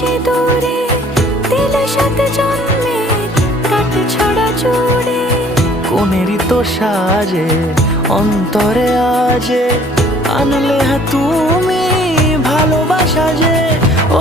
সিঁদুরে দিলে সাথে জন্মের কাট ছড়া জুড়ে। কোনেরই তো সাজে অন্তরে আজে আনলে তুমি ভালোবাসা যে ও